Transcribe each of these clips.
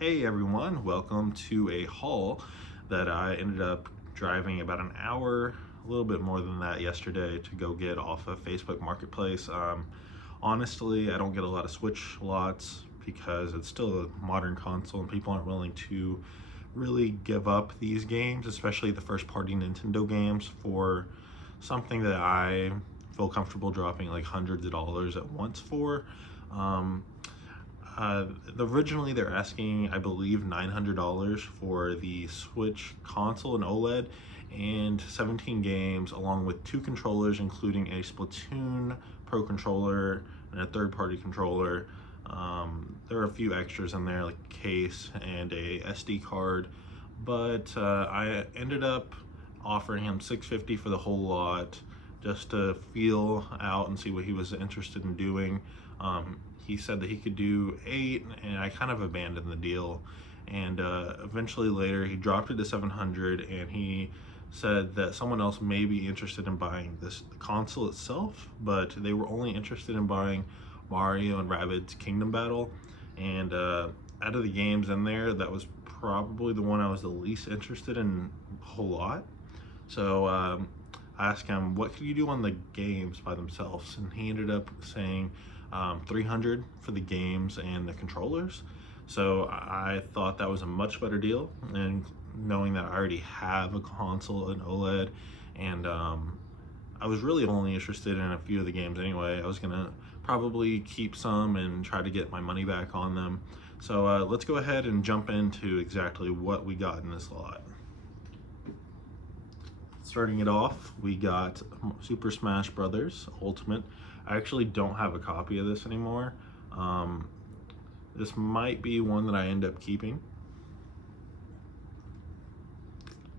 Hey everyone, welcome to a haul that I ended up driving about an hour, a little bit more than that yesterday to go get off of Facebook Marketplace. Honestly, I don't get a lot of Switch lots because it's still a modern console and people aren't willing to really give up these games, especially the first party Nintendo games, for something that I feel comfortable dropping like hundreds of dollars at once for. Um, Originally, they're asking, I believe, $900 for the Switch console and OLED and 17 games, along with 2 controllers, including a Splatoon Pro controller and a third-party controller. There are a few extras in there, like a case and a SD card, but I ended up offering him $650 for the whole lot, just to feel out and see what he was interested in doing. He said that he could do 8, and I kind of abandoned the deal. And eventually later he dropped it to 700, and he said that someone else may be interested in buying the console itself, but they were only interested in buying Mario and Rabbids Kingdom Battle. And out of the games in there, that was probably the one I was the least interested in a whole lot. So I asked him, what could you do on the games by themselves? And he ended up saying 300 for the games and the controllers. So I thought that was a much better deal. And knowing that I already have a console, an OLED, and I was really only interested in a few of the games anyway. I was gonna probably keep some and try to get my money back on them. So let's go ahead and jump into exactly what we got in this lot. Starting it off, we got Super Smash Brothers Ultimate. I actually don't have a copy of this anymore. This might be one that I end up keeping.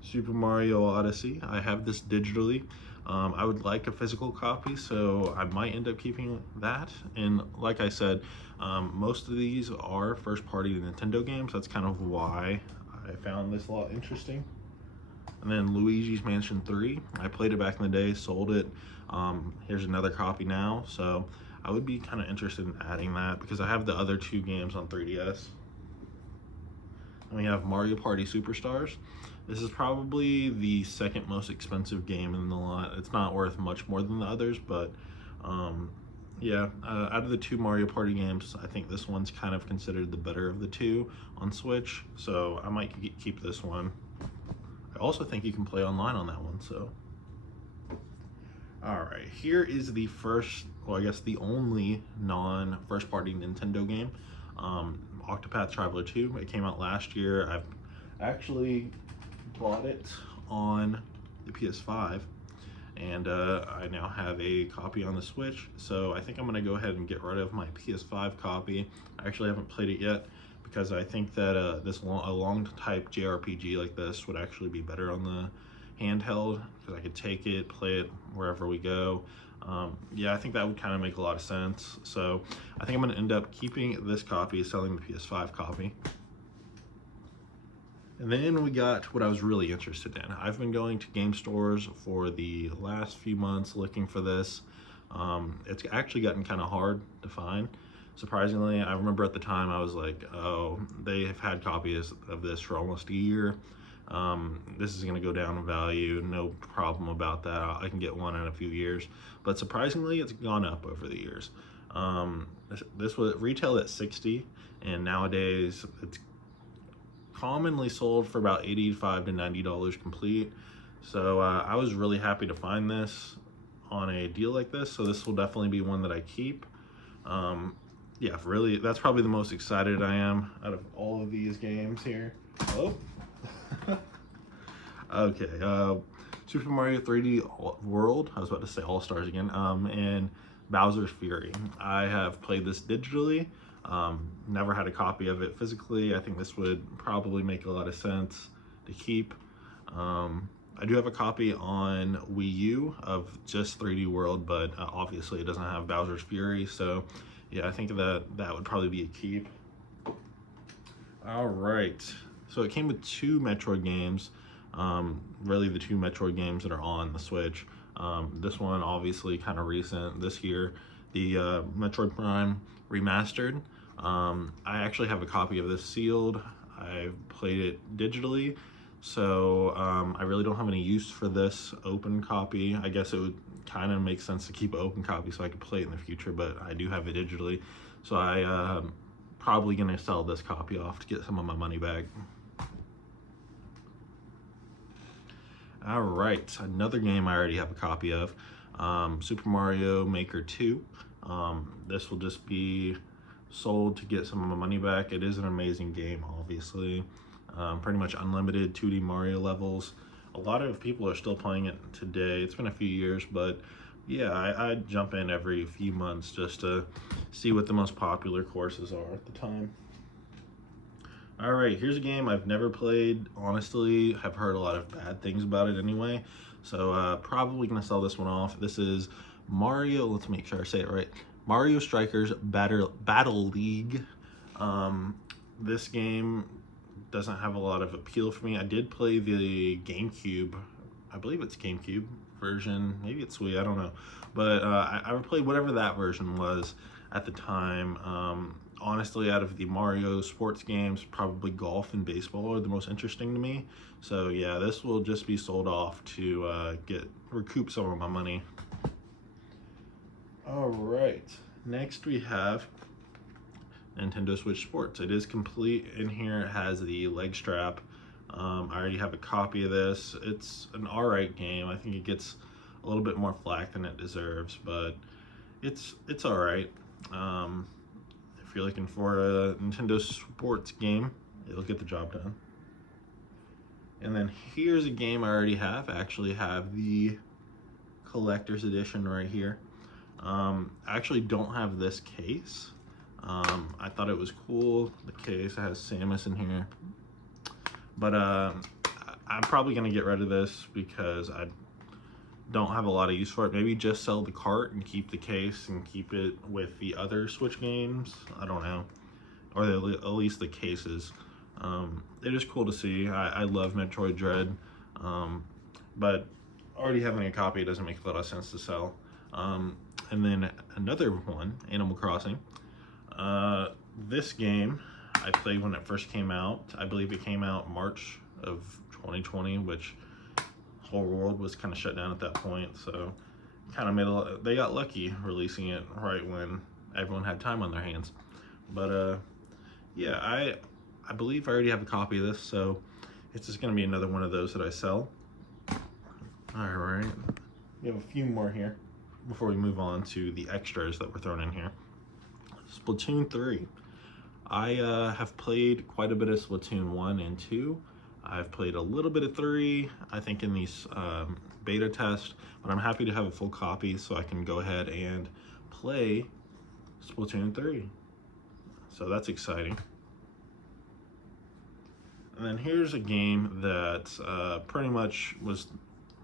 Super Mario Odyssey. I have this digitally. I would like a physical copy, so I might end up keeping that. And like I said, most of these are first-party Nintendo games. That's kind of why I found this lot interesting. And then Luigi's Mansion 3. I played it back in the day, sold it. Here's another copy now. So I would be kind of interested in adding that because I have the other 2 games on 3DS. And we have Mario Party Superstars. This is probably the second most expensive game in the lot. It's not worth much more than the others, but yeah, out of the 2 Mario Party games, I think this one's kind of considered the better of the 2 on Switch. So I might keep this one. I also think you can play online on that one, so. All right, here is the first, well, I guess the only non-first party Nintendo game, Octopath Traveler 2. It came out last year. I've actually bought it on the PS5, and I now have a copy on the Switch, so I think I'm gonna go ahead and get rid of my PS5 copy. I actually haven't played it yet, because I think that a long type JRPG like this would actually be better on the handheld, because I could take it, play it wherever we go. Yeah, I think that would kind of make a lot of sense. So I think I'm going to end up keeping this copy, selling the PS5 copy. And then we got what I was really interested in. I've been going to game stores for the last few months looking for this. It's actually gotten kind of hard to find. Surprisingly, I remember at the time I was like, oh, they have had copies of this for almost a year. This is going to go down in value, no problem about that. I can get one in a few years. But surprisingly, it's gone up over the years. This was retailed at 60, and nowadays it's commonly sold for about $85 to $90 complete. So I was really happy to find this on a deal like this. So this will definitely be one that I keep. Yeah, really, that's probably the most excited I am out of all of these games here. Oh. Okay, Super Mario 3D World, I was about to say All Stars again, and Bowser's Fury. I have played this digitally, never had a copy of it physically. I think this would probably make a lot of sense to keep. I do have a copy on Wii U of just 3D World, but obviously it doesn't have Bowser's Fury, so yeah, I think that would probably be a keep. All right, so it came with 2 Metroid games, really the 2 Metroid games that are on the Switch. This one obviously kind of recent this year, the Metroid Prime Remastered. I actually have a copy of this sealed. I've played it digitally, so I really don't have any use for this open copy. I guess it would kind of make sense to keep an open copy so I could play it in the future, but I do have it digitally, so I probably gonna sell this copy off to get some of my money back. All right, another game I already have a copy of, Super Mario Maker 2. This will just be sold to get some of my money back. It is an amazing game, obviously. Pretty much unlimited 2D Mario levels. A lot of people are still playing it today. It's been a few years, but yeah, I jump in every few months just to see what the most popular courses are at the time. All right, here's a game I've never played. Honestly, I've heard a lot of bad things about it anyway, so probably gonna sell this one off. This is Mario, let's make sure I say it right. Mario Strikers Battle League. This game doesn't have a lot of appeal for me. I did play the GameCube, I believe it's GameCube version, maybe it's Wii, I don't know. But I played whatever that version was at the time. Honestly, out of the Mario sports games, probably golf and baseball are the most interesting to me. So yeah, this will just be sold off to recoup some of my money. All right, next we have Nintendo Switch Sports. It is complete in here. It has the leg strap. I already have a copy of this. It's an alright game. I think it gets a little bit more flack than it deserves, but it's alright. If you're looking for a Nintendo Sports game, it'll get the job done. And then here's a game I already have. I actually have the collector's edition right here. I actually don't have this case. I thought it was cool. The case has Samus in here. But I'm probably going to get rid of this because I don't have a lot of use for it. Maybe just sell the cart and keep the case and keep it with the other Switch games. I don't know. Or at least the cases. It is cool to see. I love Metroid Dread. But already having a copy doesn't make a lot of sense to sell. And then another one, Animal Crossing. This game I played when it first came out. I believe it came out March of 2020, which whole world was kind of shut down at that point, so kind of they got lucky releasing it right when everyone had time on their hands. But yeah, I believe I already have a copy of this, so it's just gonna be another one of those that I sell. All right, we have a few more here before we move on to the extras that were thrown in here. Splatoon 3. I have played quite a bit of Splatoon 1 and 2. I've played a little bit of 3, I think in these beta tests, but I'm happy to have a full copy so I can go ahead and play Splatoon 3. So that's exciting. And then here's a game that pretty much was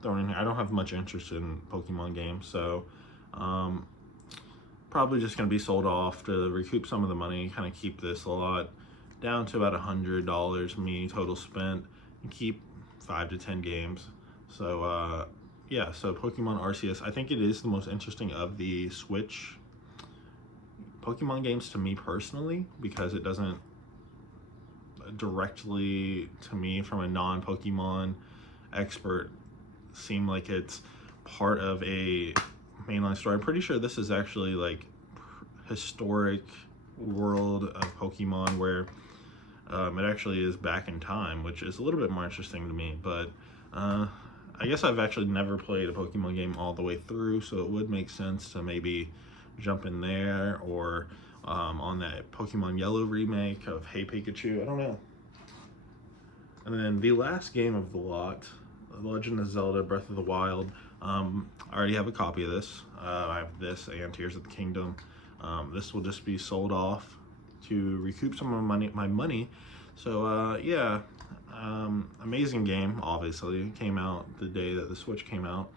thrown in here. I don't have much interest in Pokemon games, so probably just going to be sold off to recoup some of the money, kind of keep this a lot down to about $100 me total spent, and keep 5 to 10 games. So yeah, so Pokemon Arceus, I think it is the most interesting of the Switch Pokemon games to me personally, because it doesn't directly, to me from a non-Pokemon expert, seem like it's part of a mainline story. I'm pretty sure this is actually like historic world of Pokemon where it actually is back in time, which is a little bit more interesting to me. But I guess I've actually never played a Pokemon game all the way through, so it would make sense to maybe jump in there, or on that Pokemon Yellow remake of Hey Pikachu, I don't know. And then the last game of the lot, The Legend of Zelda Breath of the Wild. I already have a copy of this. I have this and Tears of the Kingdom. This will just be sold off to recoup some of my money. So yeah, amazing game. Obviously, it came out the day that the Switch came out,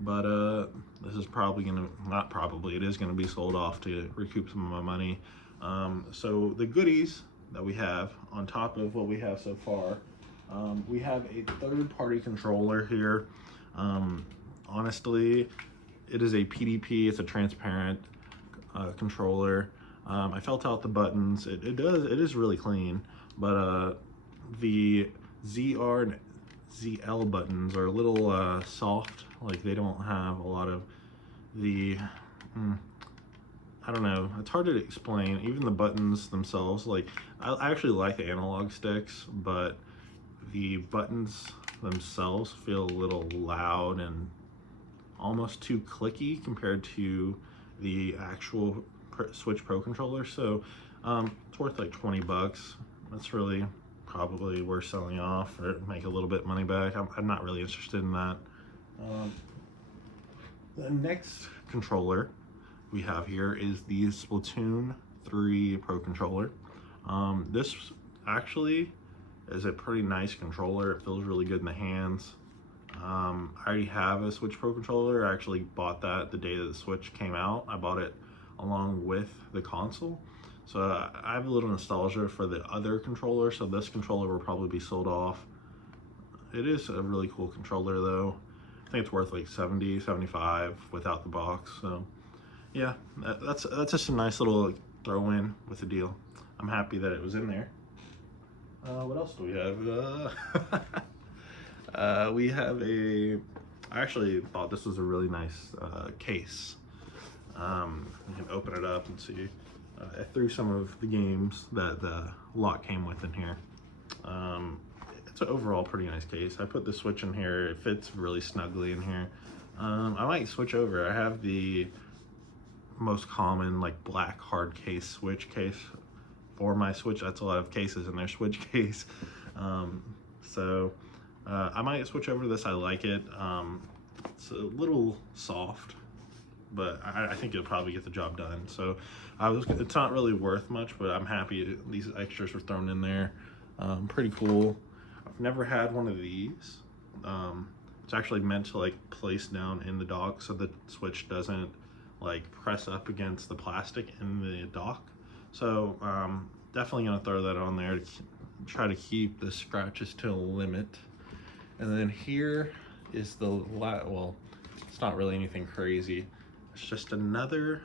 but this is probably it is gonna be sold off to recoup some of my money. So the goodies that we have on top of what we have so far, we have a third-party controller here. Honestly, it is a PDP. It's a transparent controller. I felt out the buttons. It is really clean, but the ZR and ZL buttons are a little soft. Like they don't have a lot of the, I don't know, it's hard to explain. Even the buttons themselves, like I actually like the analog sticks, but the buttons themselves feel a little loud and almost too clicky compared to the actual Switch Pro controller. So it's worth like 20 bucks. That's really probably worth selling off or make a little bit money back. I'm not really interested in that. The next controller we have here is the Splatoon 3 Pro controller. This actually is a pretty nice controller. It feels really good in the hands. I already have a Switch Pro controller. I actually bought that the day that the Switch came out. I bought it along with the console. So I have a little nostalgia for the other controller, so this controller will probably be sold off. It is a really cool controller though. I think it's worth like 70, 75 without the box. So yeah, that's just a nice little throw in with the deal. I'm happy that it was in there. What else do we have? We have I actually thought this was a really nice case. You can open it up and see. I threw some of the games that the lot came with in here. It's an overall pretty nice case. I put the Switch in here. It fits really snugly in here. I might switch over. I have the most common like black hard case Switch case for my Switch. That's a lot of cases in their Switch case. I might switch over to this. I like it. It's a little soft, but I think it'll probably get the job done. So it's not really worth much, but I'm happy these extras were thrown in there. Pretty cool. I've never had one of these. It's actually meant to like place down in the dock so the Switch doesn't like press up against the plastic in the dock. So definitely gonna throw that on there to try to keep the scratches to a limit. And then here is well, it's not really anything crazy. It's just another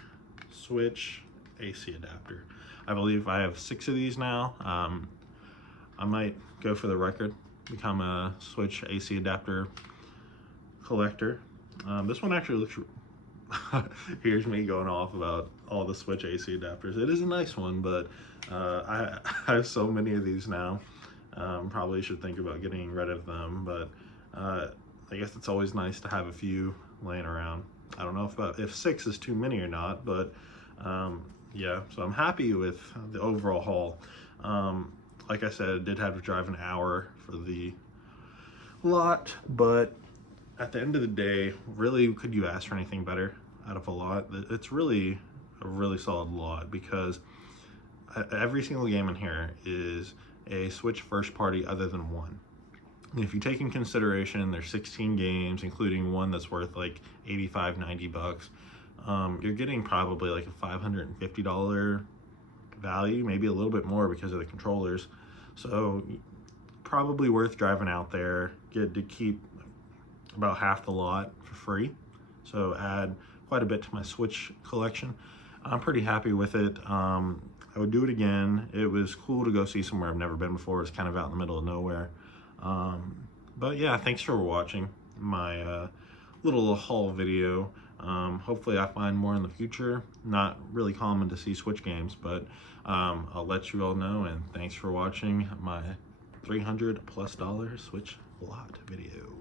Switch AC adapter. I believe I have 6 of these now. I might go for the record, become a Switch AC adapter collector. This one actually looks, here's me going off about all the Switch AC adapters. It is a nice one, but I have so many of these now. Probably should think about getting rid of them, but I guess it's always nice to have a few laying around. I don't know if 6 is too many or not, but yeah, so I'm happy with the overall haul. Like I said, I did have to drive an hour for the lot, but at the end of the day, really, could you ask for anything better out of a lot? It's really a really solid lot because every single game in here is a Switch first party other than one. And if you take in consideration there's 16 games, including one that's worth like 85, 90 bucks, you're getting probably like a $550 value, maybe a little bit more because of the controllers. So probably worth driving out there, get to keep about half the lot for free. So add quite a bit to my Switch collection. I'm pretty happy with it. I would do it again. It was cool to go see somewhere I've never been before. It's kind of out in the middle of nowhere. But yeah, thanks for watching my little haul video. Hopefully I find more in the future. Not really common to see Switch games, but I'll let you all know, and thanks for watching my $300+ Switch lot video.